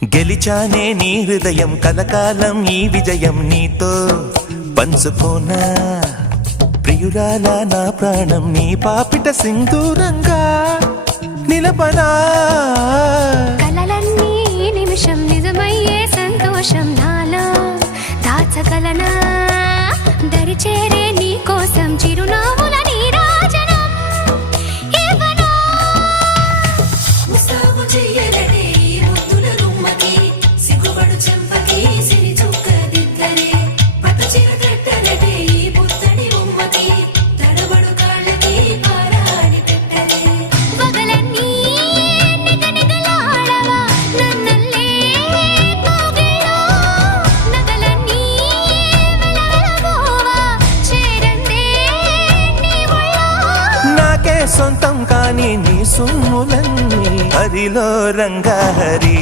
గెలిచానే నీ హృదయం కలకాలం ఈ విజయం నీతో పంచుకోనా ప్రియురాల నా ప్రాణం నీ పాపిట సింధూరంగా నిలపనా కలలన్నీ నిమిషం నిజమయ్యే సంతోషం నాలో దాచగలనా దరిచేరే నీ కోసం చిరునవ్వుల నీరాజనం ఇవ్వనా ముస్తాబు చెయ్యలనే ఈ ముద్దుల గుమ్మకి సిగ్గుపడు చెంపకి సిరి చుక్క దిద్దరే పట్టు చీర కట్టలనే ఈ పుత్తడి బొమ్మకి తడబడు కాళ్ళకి పారాడి పెట్టలే పగలన్నీ నిగనిగలాడవా నన్నల్లే కోగిలో నగలన్నీ వెలవెలబోవా చేరందే నీ ఒళ్ళో నాకే సొంతం కాని నీ సొమ్ములన్నీ హరిలో రంగా హరి